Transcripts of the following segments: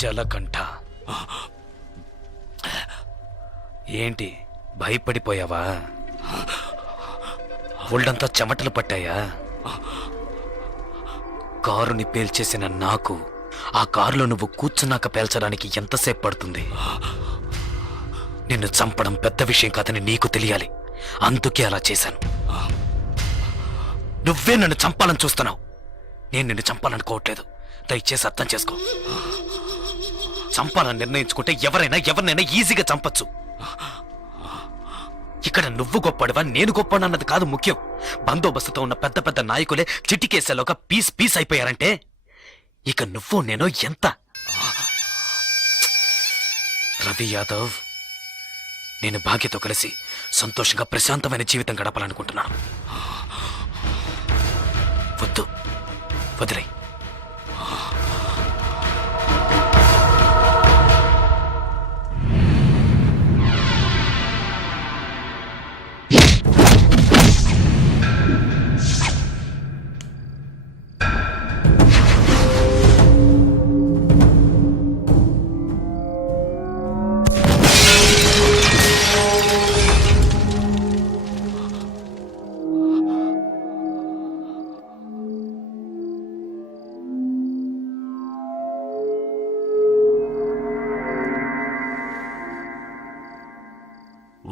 జలకంఠ, ఏంటి భయపడిపోయావా? ఒళ్ళంతా చెమటలు పట్టాయా? కారుని పేల్చేసిన నాకు ఆ కారులో నువ్వు కూర్చున్నాక పేల్చడానికి ఎంతసేపు పడుతుంది? నిన్ను చంపడం పెద్ద విషయం కాదని నీకు తెలియాలి, అందుకే అలా చేశాను. నువ్వే నన్ను చంపాలని చూస్తున్నావు, నేను నిన్ను చంపాలనుకోవట్లేదు. దయచేసి అర్థం చేసుకో. చంపాలని నిర్ణయించుకుంటే ఎవరినైనా ఈజీగా చంపచ్చు. ఇక్కడ నువ్వు గొప్పడివా నేను గొప్పనన్నది కాదు ముఖ్యం. బందోబస్తుతో ఉన్న పెద్ద పెద్ద నాయకులే చిటికేసేలోగా పీస్ అయిపోయారంటే ఇక నువ్వు నేను ఎంత? రవి యాదవ్, నేను భాగ్యతో కలిసి సంతోషంగా ప్రశాంతమైన జీవితం గడపాలనుకుంటున్నాను. వద్దు, వదిలే.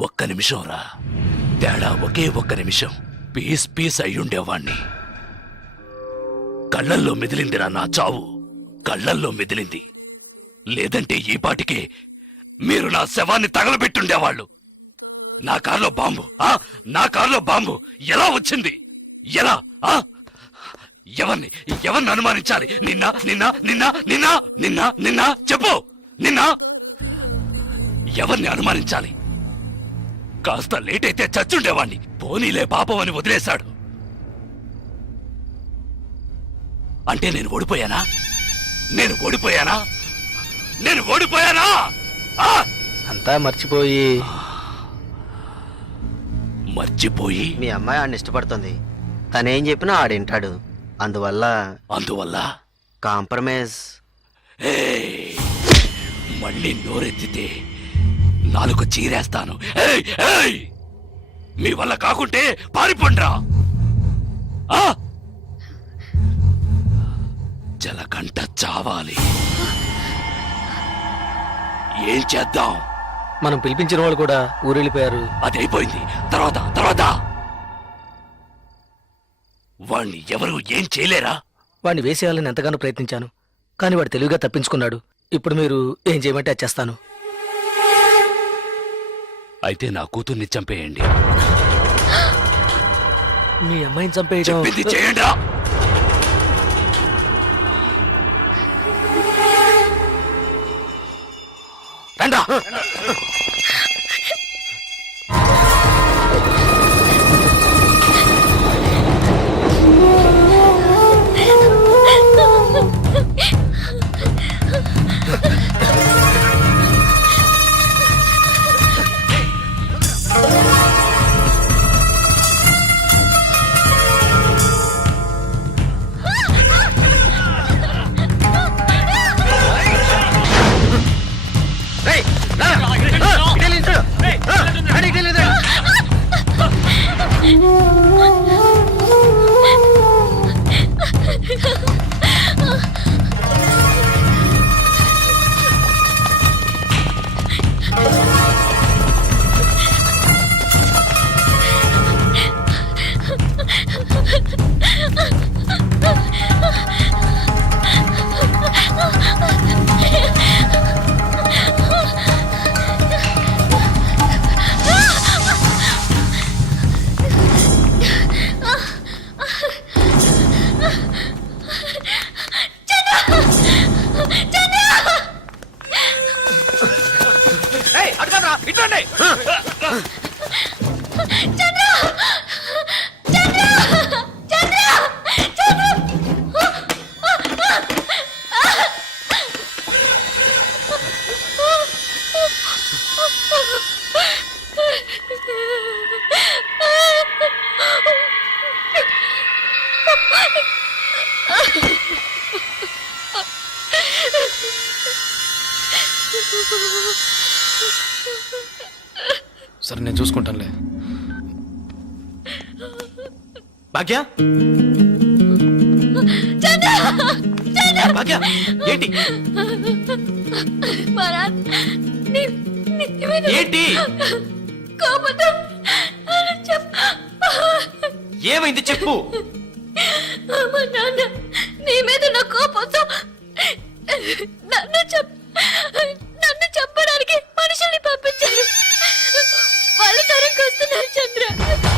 ఒక్క నిమిషం రా, తేడా ఒకే ఒక్క నిమిషం. పీస్ అయ్యుండేవాణ్ణి. కళ్ళల్లో మెదిలిందిరా నా చావు, కళ్ళల్లో మెదిలింది. లేదంటే ఈ పాటికే మీరు నా శవాన్ని తగలబెట్టుండేవాళ్ళు. నా కారులో బాంబు, నా కారులో బాంబు ఎలా వచ్చింది? ఎలా? ఎవరిని అనుమానించాలి? నిన్న చెప్పు. ఎవరిని అనుమానించాలి? కాస్త లేట్ అయితే చచ్చుండేవాణ్ణి. పోనీలే పాపం అని వదిలేశాడు. అంటే నేను ఓడిపోయానా? అంతా మర్చిపోయి మీ అమ్మాయి ఆడిని ఇష్టపడుతుంది. తనేం చెప్పినా ఆడింటాడు. అందువల్ల కాంప్రమైజ్. మళ్ళీ నోరెత్తితే నాలుగు చీరేస్తాను. మీ వల్ల కాకుంటే పారిపోండ్రా. జలకంఠ చావాలి. ఏం చేద్దాం? మనం పిలిపించిన వాళ్ళు కూడా ఊరెళ్ళిపోయారు. అది అయిపోయింది. తర్వాత వాణ్ణి ఎవరు ఏం చేయలేరా? వాణ్ణి వేసేయాలని ఎంతగానో ప్రయత్నించాను, కానీ వాడు తెలివిగా తప్పించుకున్నాడు. ఇప్పుడు మీరు ఏం చేయమంటే అది చేస్తాను. అయితే నా కూతుర్ని చంపేయండి. మీ అమ్మాయిని చంపేయడం చెప్పింది చేయండి. రండా. నేను చూసుకుంటానులే. భాగ్య భాగ్య ఏంటి ఏంటి ఏమైంది చెప్పు. నీ మీద నా కోపంతో నన్ను చెప్పడానికి మనుషుల్ని పంపించారు. వాళ్ళు తరకు వస్తున్నారు చంద్ర.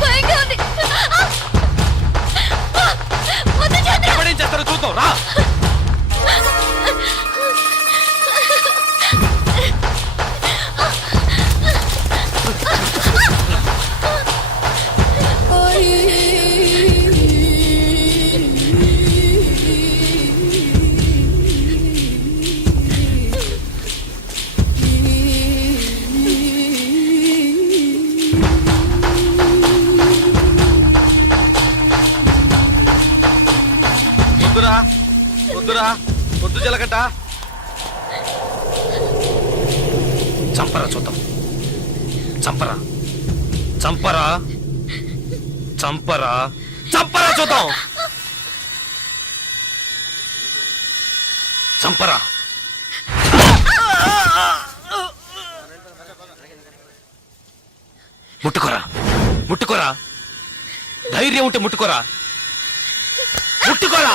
భయంగా ఉంది. వద్దు చంద్ర. ఎప్పుడేం చేస్తారో చూద్దాం రా. వద్దురా వద్దు జలగంట. చంపరా చూద్దాం. చంపరా చంపరా చంపరా చంపరా చూద్దాం. చంపరా. ముట్టుకోరా ముట్టుకోరా. ధైర్యం ఉంటే ముట్టుకోరా. ముట్టుకోరా.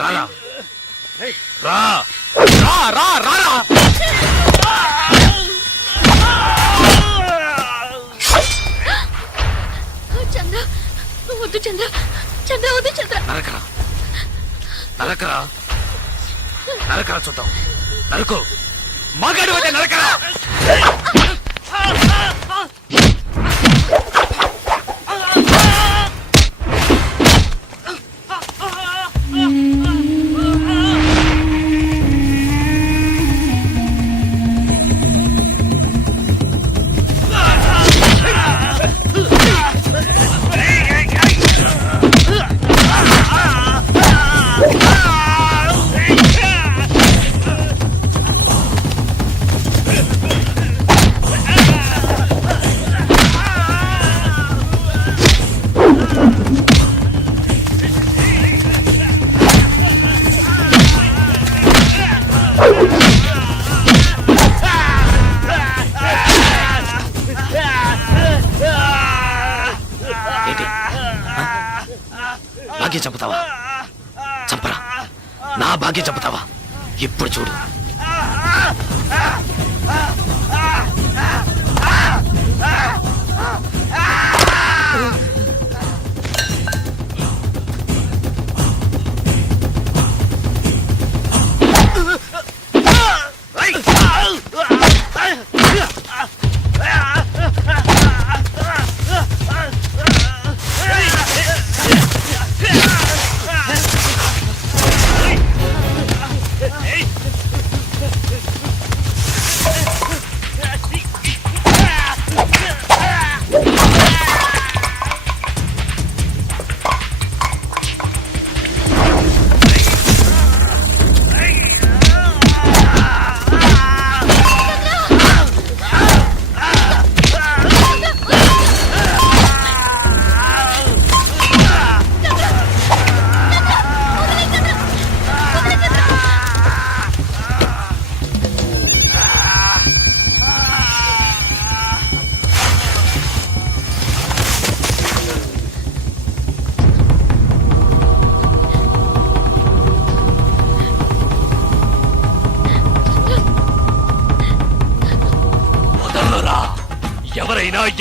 రారా రా రా రా రా. చంద్ర వద్దు చంద్ర. చంద్ర వద్దు చంద్ర. నరకరా నరకరా నరకరా చూద్దాం. నరకు మగాడు అయితే నరకరా. భాగ్యం చంపుతావా? చంపరా. నా భాగ్యం చంపుతావా? ఇప్పుడు చూడు.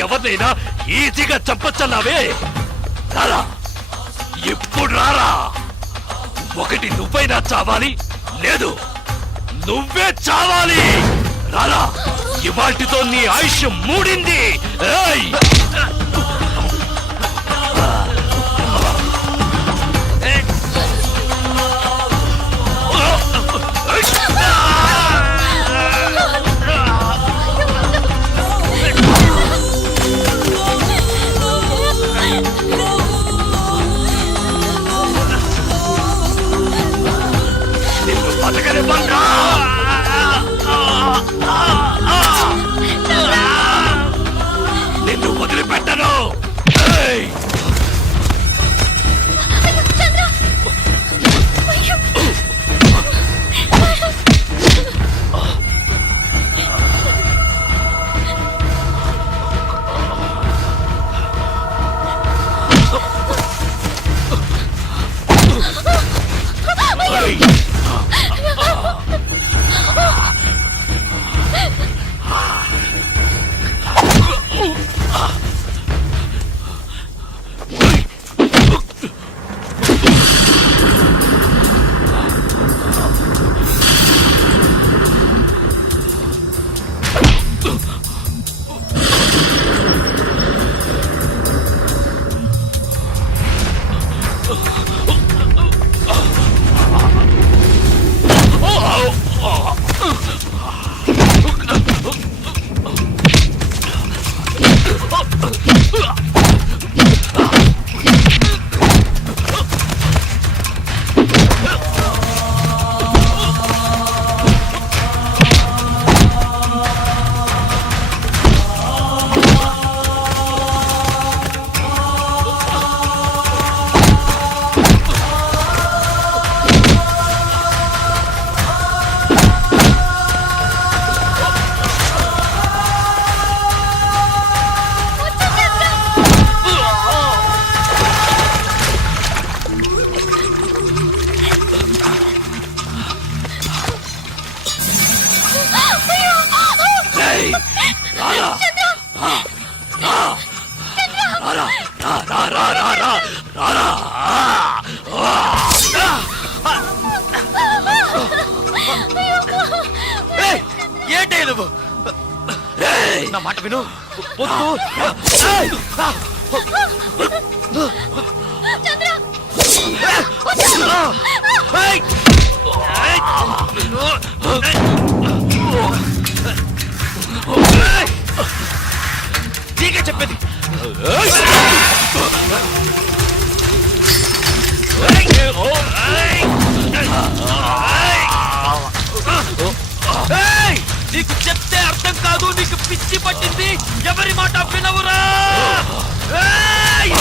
ఎవరినైనా ఈజీగా చంపచ్చన్నావే. రారా ఇప్పుడు రారా. ఒకటి నువ్వైనా చావాలి, లేదు నువ్వే చావాలి. రారా. ఇవాటితో నీ ఆయుష్ మూడింది. నిన్ను బతకనివ్వరా. రారా రా, రా. రారా రా రా రా రా రా రారా ఏయ్, ఏంటే నువ్వు ఏయ్, నా మాట విను వద్దు ఏయ్, ఏయ్, నీకే చెప్పేది ఏయ్, నీకు చెప్తే అర్థం కాదు, నీకు పిచ్చి పట్టింది, ఎవరి మాట వినవురా. ఏయ్!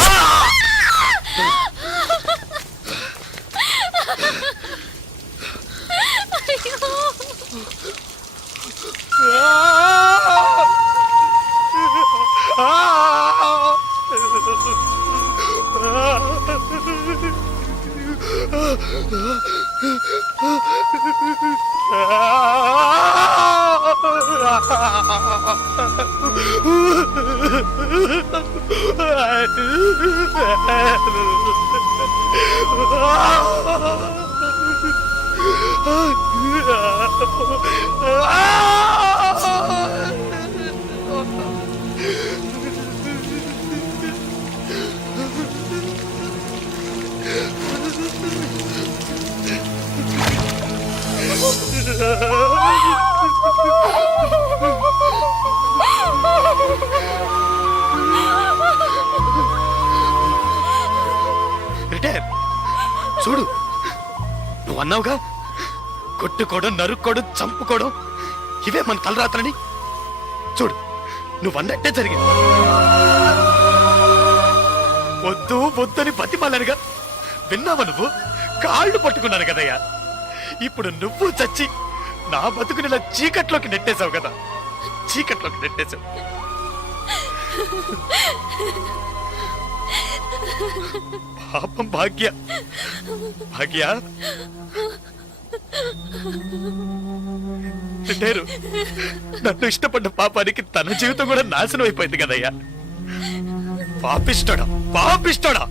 రిటైర్ చూడు, నువ్వు అన్నావుగా కొట్టుకోవడం, నరుక్కోవడం, చంపుకోవడం ఇవే మన తలరాత్రని. చూడు, నువ్వు అన్నట్టే జరిగింది. వద్దు వద్దని బతిమాలనుగా విన్నావా నువ్వు? కాళ్ళు పట్టుకున్నాను కదయ్యా. ఇప్పుడు నువ్వు చచ్చి నా బతుకునిలా చీకట్లోకి నెట్టేశావు కదా, చీకట్లోకి నెట్టేశావు. పాపం భాగ్య, భాగ్య రిటైరు. నన్ను ఇష్టపడ్డ పాపానికి తన జీవితం కూడా నాశనం అయిపోయింది కదయ్యా. పాపిష్టోడా, పాపిష్టోడా,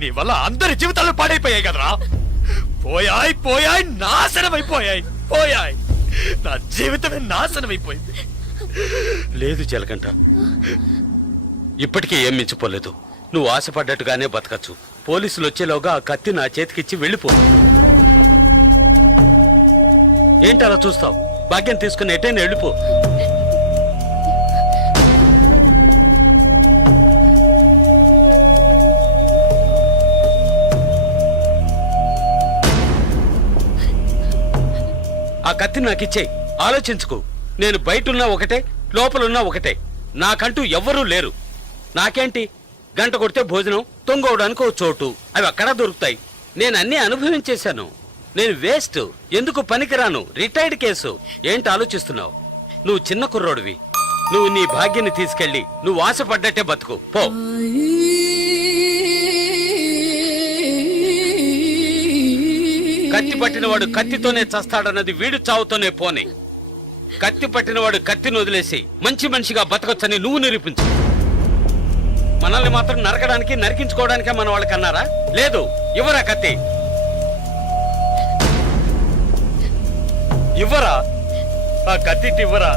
నీ వల్ల అందరి జీవితాలు పాడైపోయాయి కదరా. పోయాయి పోయాయి, నాశనం అయిపోయాయి, పోయాయి. నా జీవితమే నాశనం అయిపోయింది. లేదు చిలకంట, ఇప్పటికీ ఏం మించిపోలేదు. నువ్వు ఆశపడ్డట్టుగానే బతకచ్చు. పోలీసులు వచ్చేలోగా ఆ కత్తి నా చేతికిచ్చి వెళ్ళిపో. ఏంటలా చూస్తావు? భాగ్యం తీసుకుని ఎటైనా వెళ్ళిపో. ఆ కత్తి నాకిచ్చేయి. ఆలోచించుకో. నేను బయటున్నా ఒకటే, లోపలున్నా ఒకటే. నాకంటూ ఎవ్వరూ లేరు. నాకేంటి, గంట కొడితే భోజనం, తొంగవడానికి ఓ చోటు, అవి అక్కడ దొరుకుతాయి. నేను అన్నీ అనుభవించేశాను. నేను వేస్ట్, ఎందుకు పనికిరాను, రిటైర్డ్ కేసు. ఏంటి ఆలోచిస్తున్నావు? నువ్వు చిన్న కుర్రోడివి. నువ్వు నీ భాగ్యాన్ని తీసుకెళ్ళి నువ్వు ఆశపడ్డట్టే బతుకు పో. కత్తి పట్టినవాడు కత్తితోనే చస్తాడన్నది వీడు చావుతోనే పోని. కత్తి పట్టినవాడు కత్తిని వదిలేసి మంచి మనిషిగా బతకొచ్చని నువ్వు నిరూపించు. మనల్ని మాత్రం నరకడానికి, నరికించుకోవడానికే మన వాళ్ళకి అన్నారా? లేదు, ఇవ్వరా కత్తి, ఇవ్వరా ఆ కత్తి, ఇవ్వరా.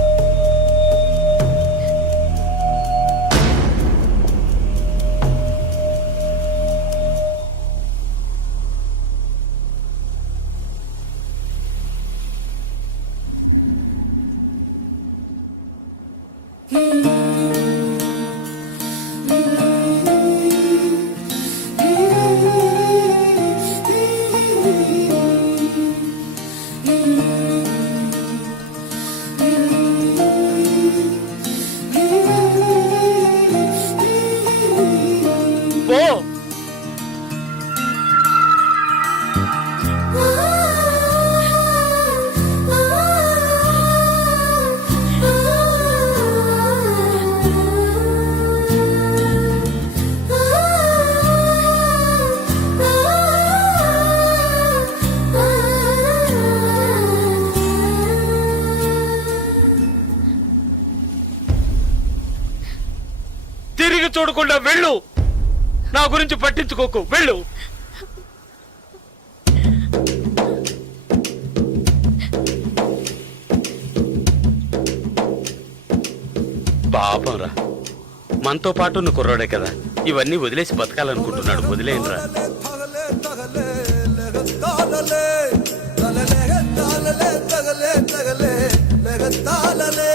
చూడకుండా వెళ్ళు. నా గురించి పట్టించుకోకు, వెళ్ళు. పాపంరా, మనతో పాటు ఉన్న కుర్రాడే కదా, ఇవన్నీ వదిలేసి బతకాలనుకుంటున్నాడు. వదిలేయనరా. తగలే